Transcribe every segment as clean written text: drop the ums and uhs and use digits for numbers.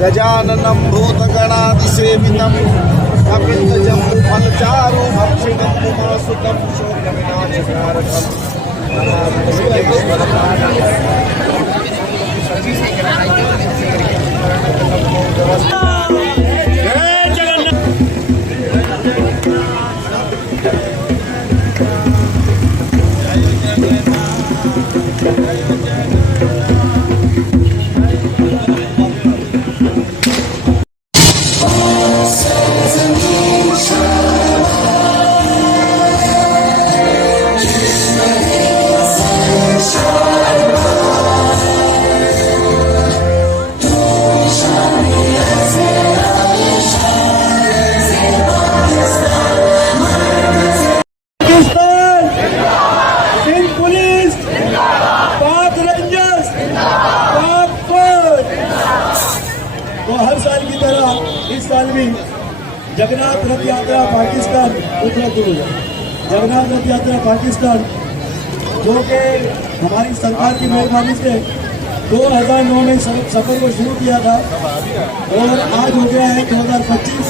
गजाननं भूतगणादिसेवितं कपित्तजम्बुफलचारु भक्षितं उमासुतं शोकविनाशकारकं तो हर साल की तरह इस साल भी जगन्नाथ रथ यात्रा पाकिस्तान उपलब्ध हो जाए। जगन्नाथ रथ यात्रा पाकिस्तान जो कि हमारी सरकार की मेहरबानी से 2009 में सफर को शुरू किया था और आज हो गया है 2025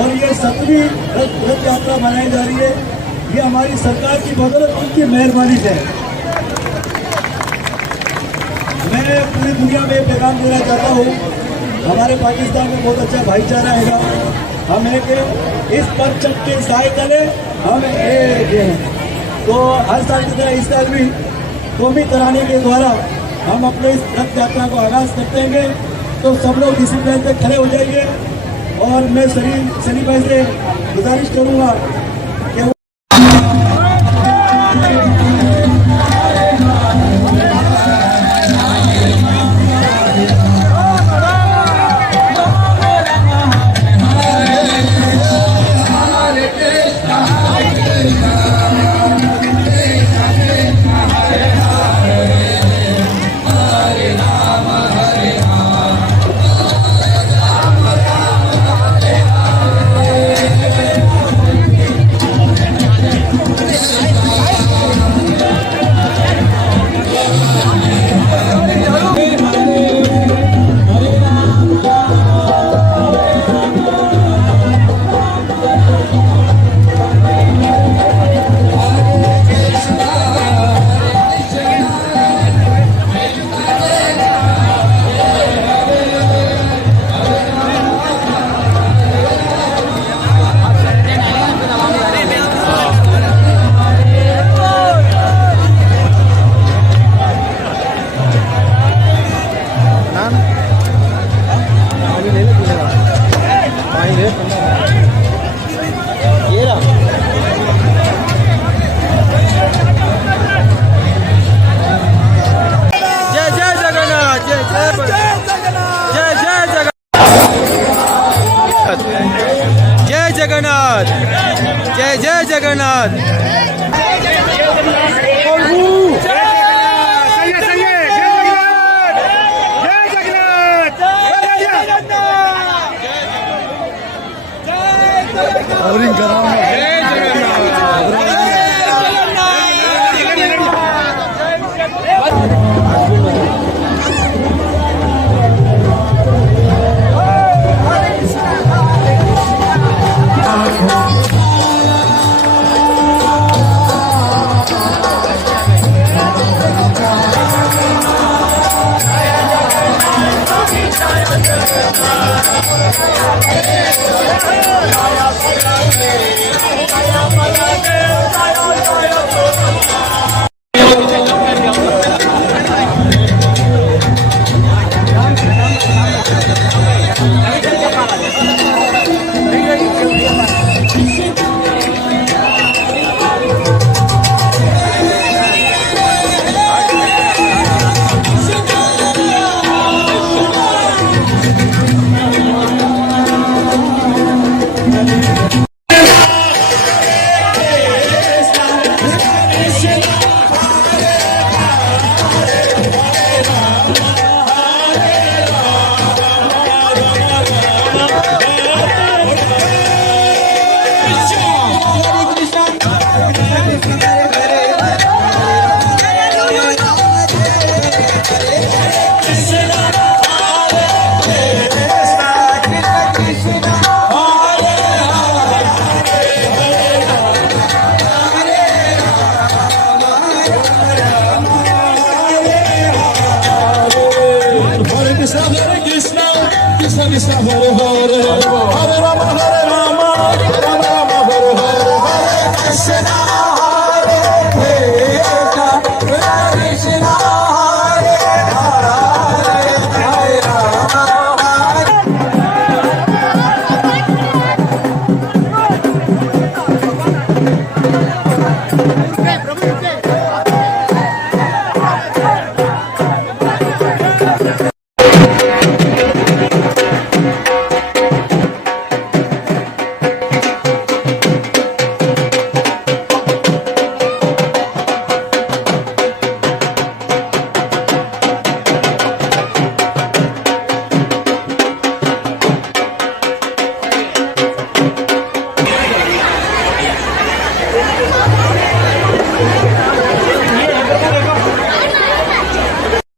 और ये 7वीं रथ यात्रा मनाई जा रही है। ये हमारी सरकार की बदौलत उनकी मेहरबानी से है। मैं पूरी दुनिया में पैगाम देना चाहता हूँ, हमारे पाकिस्तान में बहुत अच्छा भाईचारा है। हम एक इस पर चढ़ के साए तले हम एक हैं। तो हर साल की तरह इस साल भी कौमी तराने के द्वारा हम अपने इस रथ यात्रा को आगाज करते हैं। तो सब लोग डिसिप्लिन से खड़े हो जाइए और मैं सनी भाई से गुजारिश करूँगा